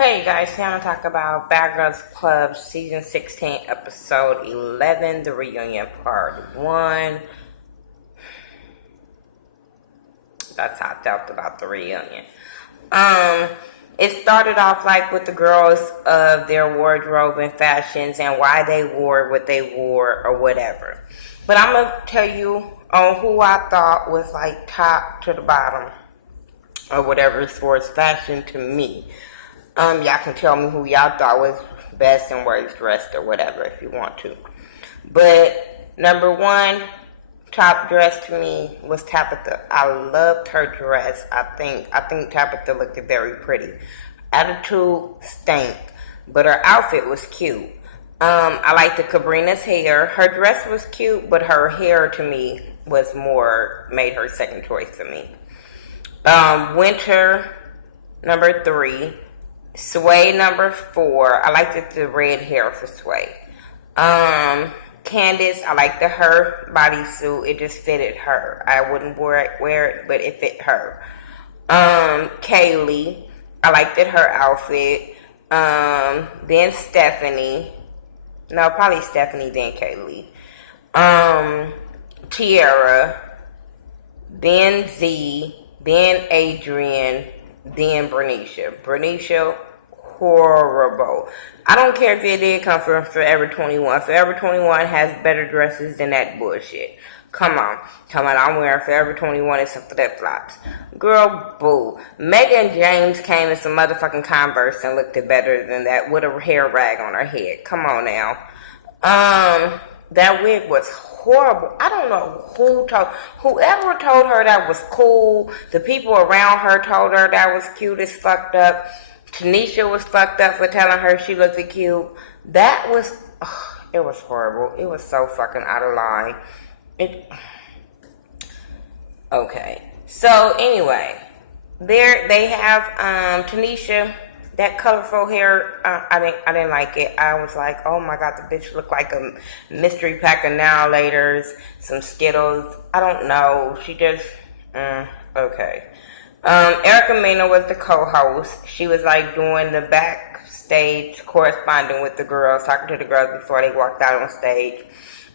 Hey guys, now I'm gonna talk about Bad Girls Club Season 16, Episode 11, The Reunion Part 1. That's how I felt about the reunion. Um, it started off like with the girls of their wardrobe and fashions and why they wore what they wore or whatever. But I'm gonna tell you on who I thought was like top to the bottom or whatever as far as fashion to me. Y'all can tell me who y'all thought was best and worst dressed or whatever if you want to. But number one, top dress to me was Tabitha. I loved her dress. I think Tabitha looked very pretty. Attitude stank, but her outfit was cute. I liked the Cabrina's hair. Her dress was cute, but her hair to me was more made her second choice to me. Winter number 3. Sway number 4. I liked the red hair for Sway. Candace, I liked her bodysuit. It just fitted her. I wouldn't wear it, but it fit her. Kaylee, I liked her outfit. Then Stephanie. No, probably Stephanie, then Kaylee. Tiara, then Z, then Adrian, then Bernicia. Bernicia, horrible. I don't care if it did come from Forever 21. Forever 21 has better dresses than that bullshit. Come on. I'm wearing Forever 21 and some flip-flops. Girl, boo. Megan James came in some motherfucking Converse and looked better than that with a hair rag on her head. Come on now. That wig was horrible. I don't know whoever told her that was cool. The people around her told her that was cute as fucked up. Tanisha was fucked up for telling her she looked cute. It was horrible. It was so fucking out of line. Okay. So anyway, there they have Tanisha. That colorful hair, I didn't like it. I was like, oh my god, the bitch looked like a mystery pack of now laters, some Skittles. I don't know. She just, okay. Erica Mena was the co-host. She was like doing the backstage corresponding with the girls, talking to the girls before they walked out on stage.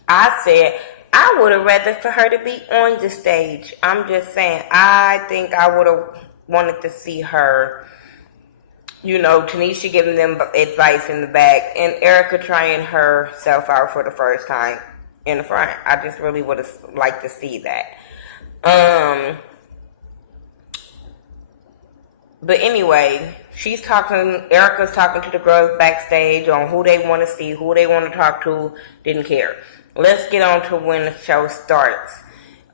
I said, I would have rather for her to be on the stage. I'm just saying, I think I would have wanted to see her. You know, Tanisha giving them advice in the back, and Erica trying herself out for the first time in the front. I just really would have liked to see that. But anyway, Erica's talking to the girls backstage on who they want to see, who they want to talk to, didn't care. Let's get on to when the show starts.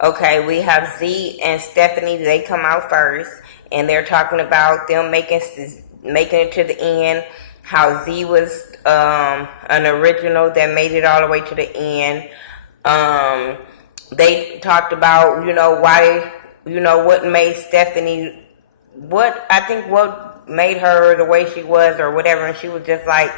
Okay, we have Z and Stephanie, they come out first, and they're talking about them making it to the end, how Z was an original that made it all the way to the end. They talked about, what made Stephanie, what made her the way she was or whatever, and she was just like,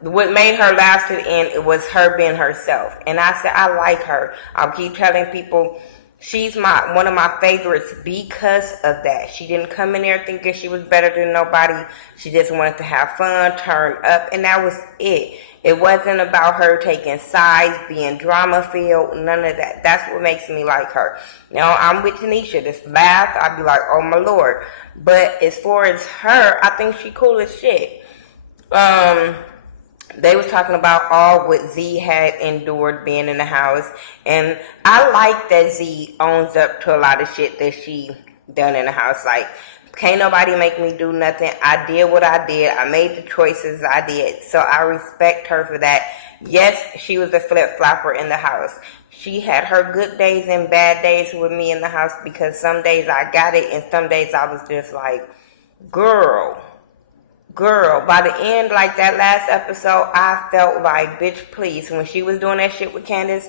what made her last to the end, it was her being herself. And I said, I like her. I'll keep telling people, she's one of my favorites because of that. She didn't come in there thinking she was better than nobody. She just wanted to have fun, turn up, and that was it. It wasn't about her taking sides, being drama-filled, none of that. That's what makes me like her. Now, I'm with Tanisha. This laugh, I'd be like, oh my Lord. But as far as her, I think she cool as shit. They was talking about all what Z had endured being in the house. And I like that Z owns up to a lot of shit that she done in the house. Like, can't nobody make me do nothing. I did what I did. I made the choices I did. So I respect her for that. Yes, she was a flip-flopper in the house. She had her good days and bad days with me in the house because some days I got it and some days I was just like, girl, by the end, like that last episode, I felt like, bitch, please. When she was doing that shit with Candace,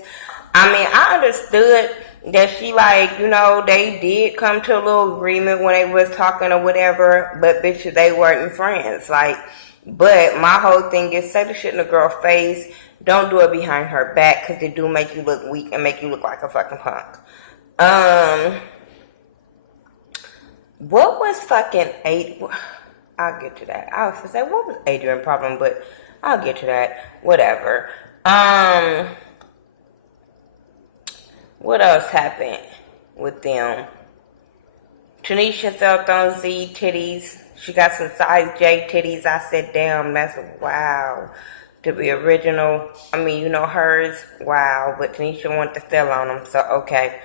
I understood that she, they did come to a little agreement when they was talking or whatever, but bitch, they weren't friends. But my whole thing is, say the shit in the girl's face. Don't do it behind her back, because they do make you look weak and make you look like a fucking punk. What was fucking I'll get to that. I was gonna say, what was Adrian's problem? But I'll get to that. Whatever. What else happened with them? Tanisha felt on Z titties. She got some size J titties. I said, damn, that's wow. To be original. I mean, you know, hers, wow. But Tanisha wanted to fell on them, so okay.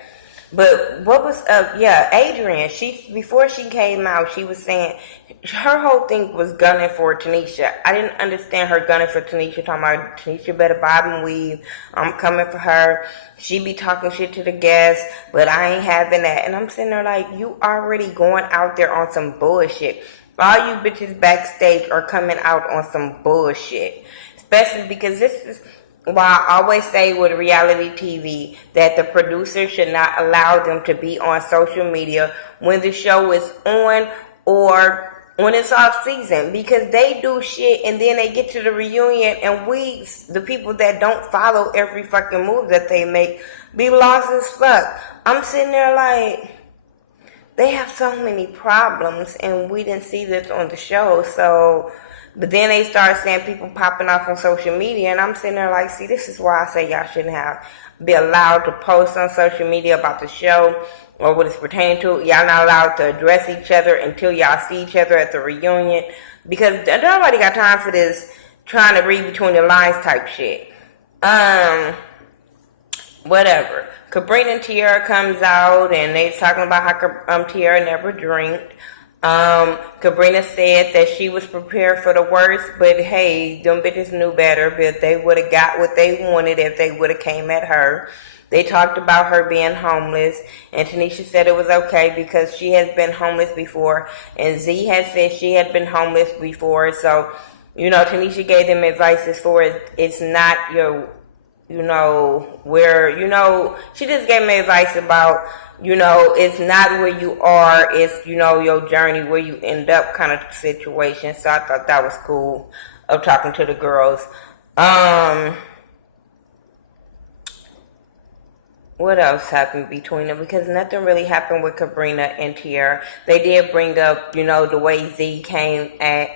But what was up? Yeah, Adrian. Before she came out, she was saying her whole thing was gunning for Tanisha. I didn't understand her gunning for Tanisha. Talking about Tanisha better bob and weave. I'm coming for her. She be talking shit to the guests, but I ain't having that. And I'm sitting there like, you already going out there on some bullshit. All you bitches backstage are coming out on some bullshit, especially because this is. Well, I always say with reality TV that the producer should not allow them to be on social media when the show is on or when it's off season, because they do shit and then they get to the reunion and we, the people that don't follow every fucking move that they make, be lost as fuck. I'm sitting there like, they have so many problems and we didn't see this on the show, so... But then they start saying people popping off on social media, and I'm sitting there like, see, this is why I say y'all shouldn't be allowed to post on social media about the show or what it's pertaining to. Y'all not allowed to address each other until y'all see each other at the reunion, because nobody got time for this trying to read between the lines type shit. Whatever. Cabrina and Tiara comes out, and they talking about how Tiara never drank. Cabrina said that she was prepared for the worst, but hey, them bitches knew better, but they would have got what they wanted if they would have came at her. They talked about her being homeless, and Tanisha said it was okay because she has been homeless before, and Z had said she had been homeless before, so, you know, Tanisha gave them advice as far as it's not your, you know, where, you know, she just gave me advice about, you know, it's not where you are, it's, you know, your journey, where you end up kind of situation. So I thought that was cool of talking to the girls. What else happened between them? Because nothing really happened with Cabrina and Tiara. They did bring up, you know, the way Z came at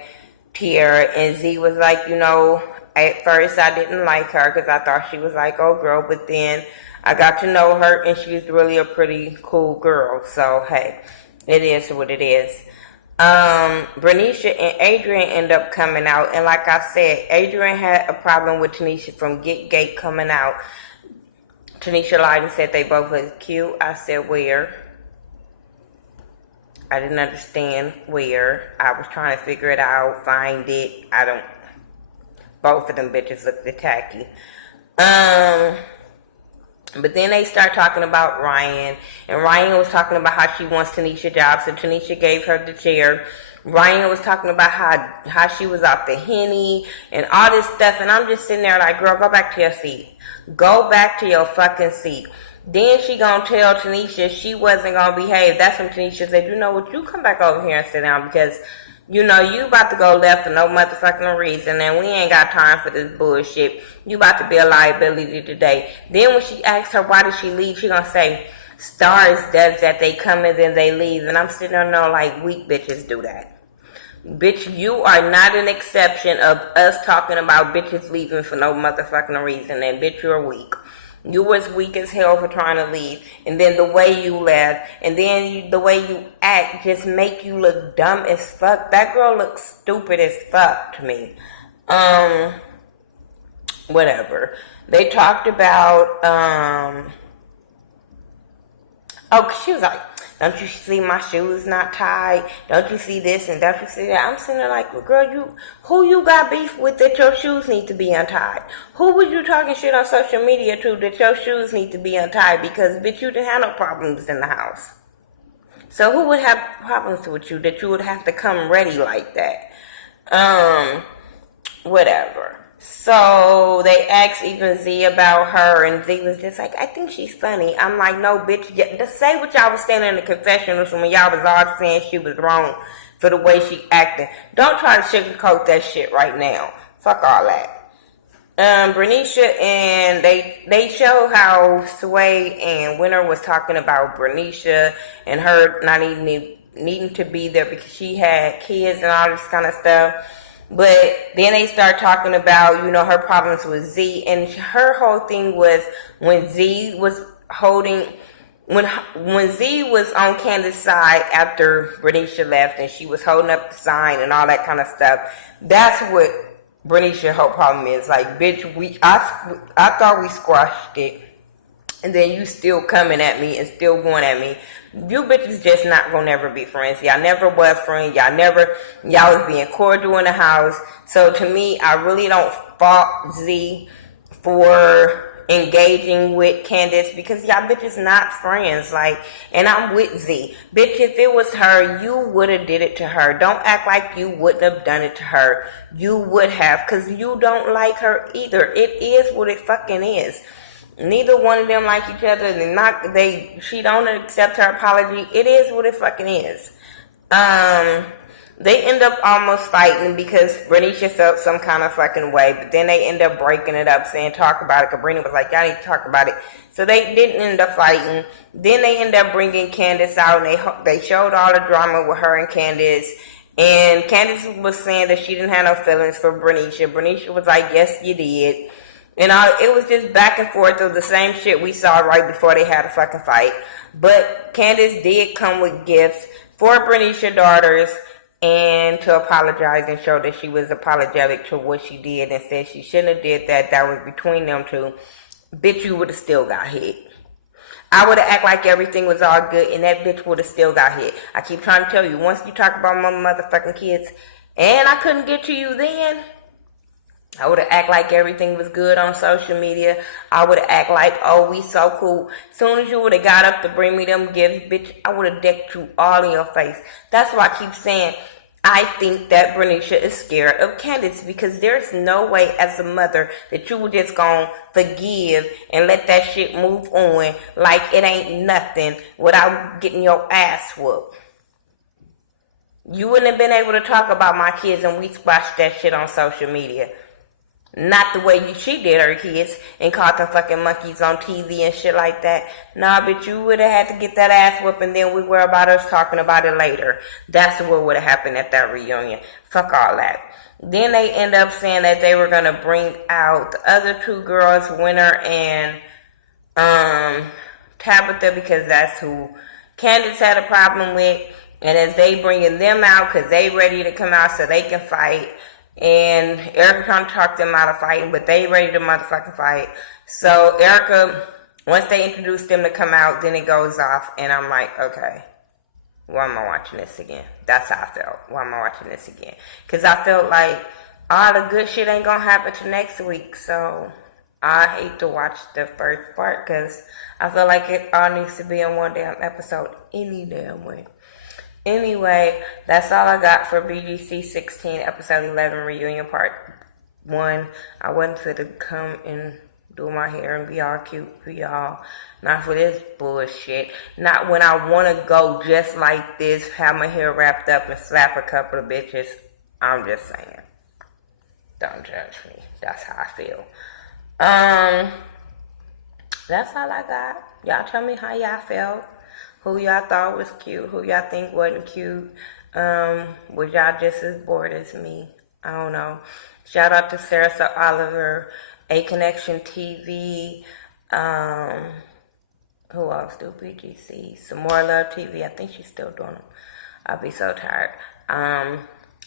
Tiara, and Z was like, you know, at first I didn't like her because I thought she was like, oh girl, but then I got to know her, and she's really a pretty cool girl. So, hey, it is what it is. Bernicia and Adrian end up coming out. And like I said, Adrian had a problem with Tanisha from Gate coming out. Tanisha lied and said they both look cute. I said, where? I didn't understand where. I was trying to figure it out, find it. Both of them bitches looked tacky. But then they start talking about Ryan, and Ryan was talking about how she wants Tanisha job, so Tanisha gave her the chair. Ryan was talking about how she was out the Henny and all this stuff, and I'm just sitting there like, girl, go back to your seat. Go back to your fucking seat. Then she gonna tell Tanisha she wasn't gonna behave. That's when Tanisha said, you know what, you come back over here and sit down, because you know, you about to go left for no motherfucking reason, and we ain't got time for this bullshit. You about to be a liability today. Then when she asks her why did she leave, she gonna say, Stars does that. They come and then they leave. And I'm sitting there knowing like weak bitches do that. Bitch, you are not an exception of us talking about bitches leaving for no motherfucking reason, and bitch, you're weak. You was weak as hell for trying to leave. And then the way you left. And then the way you act just make you look dumb as fuck. That girl looks stupid as fuck to me. Whatever. They talked about, she was like, don't you see my shoes not tied? Don't you see this and don't you see that? I'm sitting there like, well, girl, who you got beef with that your shoes need to be untied? Who was you talking shit on social media to that your shoes need to be untied? Because, bitch, you didn't have no problems in the house. So who would have problems with you that you would have to come ready like that? Whatever. So they asked even Z about her, and Z was just like, I think she's funny. I'm like, no, bitch, just say what y'all was saying in the confessionals when y'all was all saying she was wrong for the way she acted. Don't try to sugarcoat that shit right now. Fuck all that. Bernicia, and they show how Sway and Winter was talking about Bernicia and her not eating needing to be there because she had kids and all this kind of stuff. But then they start talking about, her problems with Z, and her whole thing was when Z was holding, when Z was on Candace's side after Bernicia left, and she was holding up the sign and all that kind of stuff. That's what Bernicia's whole problem is. Like, bitch, I thought we squashed it, and then you still coming at me and still going at me. You bitches just not gonna never be friends. Y'all never was friends. Y'all was being cordial in the house. So to me, I really don't fault Z for engaging with Candace because y'all bitches not friends. Like, and I'm with Z. Bitch, if it was her, you would have did it to her. Don't act like you wouldn't have done it to her. You would have, because you don't like her either. It is what it fucking is. Neither one of them like each other. She don't accept her apology. It is what it fucking is. They end up almost fighting because Bernicia felt some kind of fucking way, but then they end up breaking it up, saying talk about it. Sabrina was like, y'all need to talk about it. So they didn't end up fighting. Then they end up bringing Candace out, and they showed all the drama with her and Candace. And Candace was saying that she didn't have no feelings for Bernicia. Bernicia was like, yes, you did. And it was just back and forth of the same shit we saw right before they had a fucking fight. But Candace did come with gifts for Bernicia's daughters and to apologize and show that she was apologetic to what she did and said she shouldn't have did that. That was between them two. Bitch, you would have still got hit. I would have acted like everything was all good and that bitch would have still got hit. I keep trying to tell you, once you talk about my motherfucking kids and I couldn't get to you then, I would have act like everything was good on social media. I would have act like, oh, we so cool. Soon as you would have got up to bring me them gifts, bitch, I would have decked you all in your face. That's why I keep saying I think that Bernicia is scared of Candace because there's no way as a mother that you were just gonna forgive and let that shit move on like it ain't nothing without getting your ass whooped. You wouldn't have been able to talk about my kids and we squashed that shit on social media. Not the way she did her kids and caught them fucking monkeys on TV and shit like that. Nah, but you would have had to get that ass whooped and then we were about us talking about it later. That's what would have happened at that reunion. Fuck all that. Then they end up saying that they were going to bring out the other two girls, Winter and Tabitha, because that's who Candace had a problem with. And as they bringing them out because they ready to come out so they can fight. And Erica trying to talk them out of fighting, but they ready to motherfucking fight. So Erica, once they introduce them to come out, then it goes off, and I'm like, okay, why am I watching this again? That's how I felt. Why am I watching this again? Because I felt like all the good shit ain't gonna happen till next week. So I hate to watch the first part because I feel like it all needs to be in one damn episode any damn way. Anyway, that's all I got for BGC 16, episode 11, reunion part 1. I wasn't fit to come and do my hair and be all cute for y'all. Not for this bullshit. Not when I want to go just like this, have my hair wrapped up and slap a couple of bitches. I'm just saying. Don't judge me. That's how I feel. That's all I got. Y'all tell me how y'all felt. Who y'all thought was cute, who y'all think wasn't cute. Was y'all just as bored as me? I don't know. Shout out to Sarah Oliver, A Connection TV. Who else do BGC? Some More Love TV. I think she's still doing them. I'll be so tired.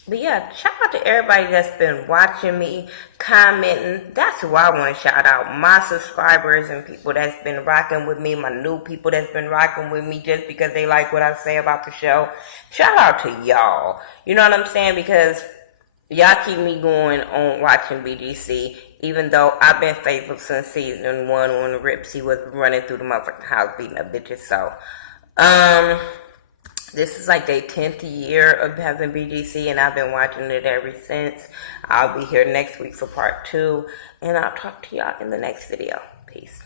But yeah, shout out to everybody that's been watching me, commenting. That's who I want to shout out. My subscribers and people that's been rocking with me. My new people that's been rocking with me just because they like what I say about the show. Shout out to y'all. You know what I'm saying? Because y'all keep me going on watching BGC. Even though I've been faithful since season 1 when Ripsy was running through the motherfucking house beating up bitches. So, this is like their 10th year of having BGC, and I've been watching it ever since. I'll be here next week for part 2, and I'll talk to y'all in the next video. Peace.